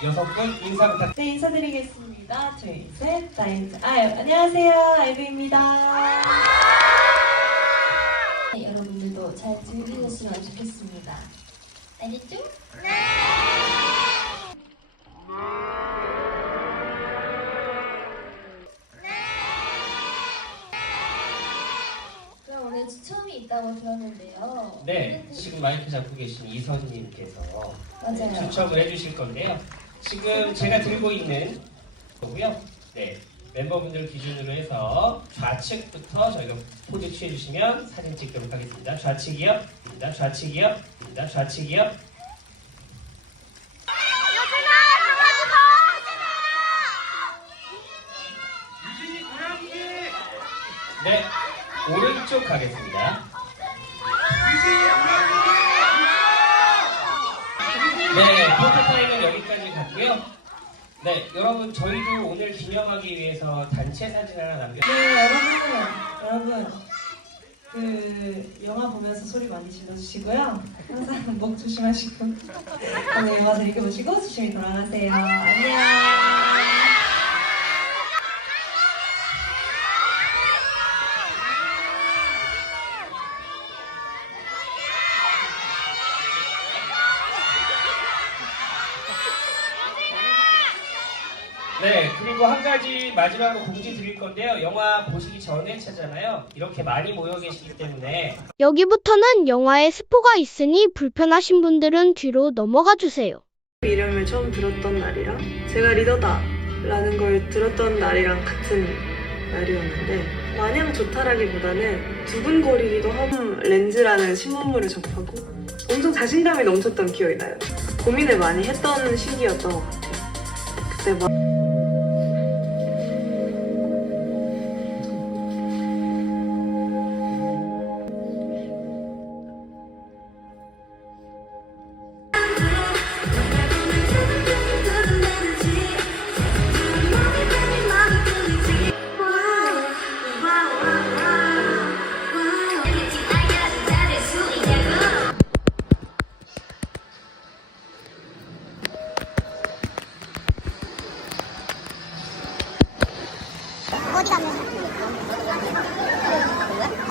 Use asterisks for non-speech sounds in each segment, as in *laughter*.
네, 여섯 분 인사 부탁. 네, 인사드리겠습니다. 둘, 셋, 다 인사. 아, 안녕하세요. 아이브입니다. 네, 여러분들도 잘 즐기셨으면 좋겠습니다. 알겠죠? 그럼 오늘 추첨이 있다고 들었는데요. 네, 지금 마이크 잡고 계신 이선님께서 네, 맞아요. 추첨을 해주실 건데요. 지금 제가 들고 있는 거고요. 네, 멤버분들 기준으로 해서 좌측부터 저희가 포즈 취해주시면 사진 찍도록 하겠습니다. 좌측이요, 입니다. 좌측이요, 입니다. 좌측이요. 네, 오른쪽 가겠습니다. 네, 포토 타임은 여기까지 갔고요. 네, 여러분 저희도 오늘 기념하기 위해서 단체 사진 하나 남겨. 네, 여러분들, 여러분. 그 영화 보면서 소리 많이 질러주시고요. 항상 목 조심하시고 오늘 *laughs* 영화 재밌게 보시고 조심히 돌아가세요. 안녕. 네, 그리고 한 가지 마지막으로 공지 드릴 건데요. 영화 보시기 전에 차잖아요. 이렇게 많이 모여 계시기 때문에 여기부터는 영화에 스포가 있으니 불편하신 분들은 뒤로 넘어가 주세요. 이름을 처음 들었던 날이랑 제가 리더다 라는 걸 들었던 날이랑 같은 날이었는데 마냥 좋다라기보다는 두근거리기도 하고 렌즈라는 신문물을 접하고 엄청 자신감이 넘쳤던 기억이 나요 고민을 많이 했던 시기였던 것 같아요 possible.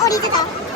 荔枝头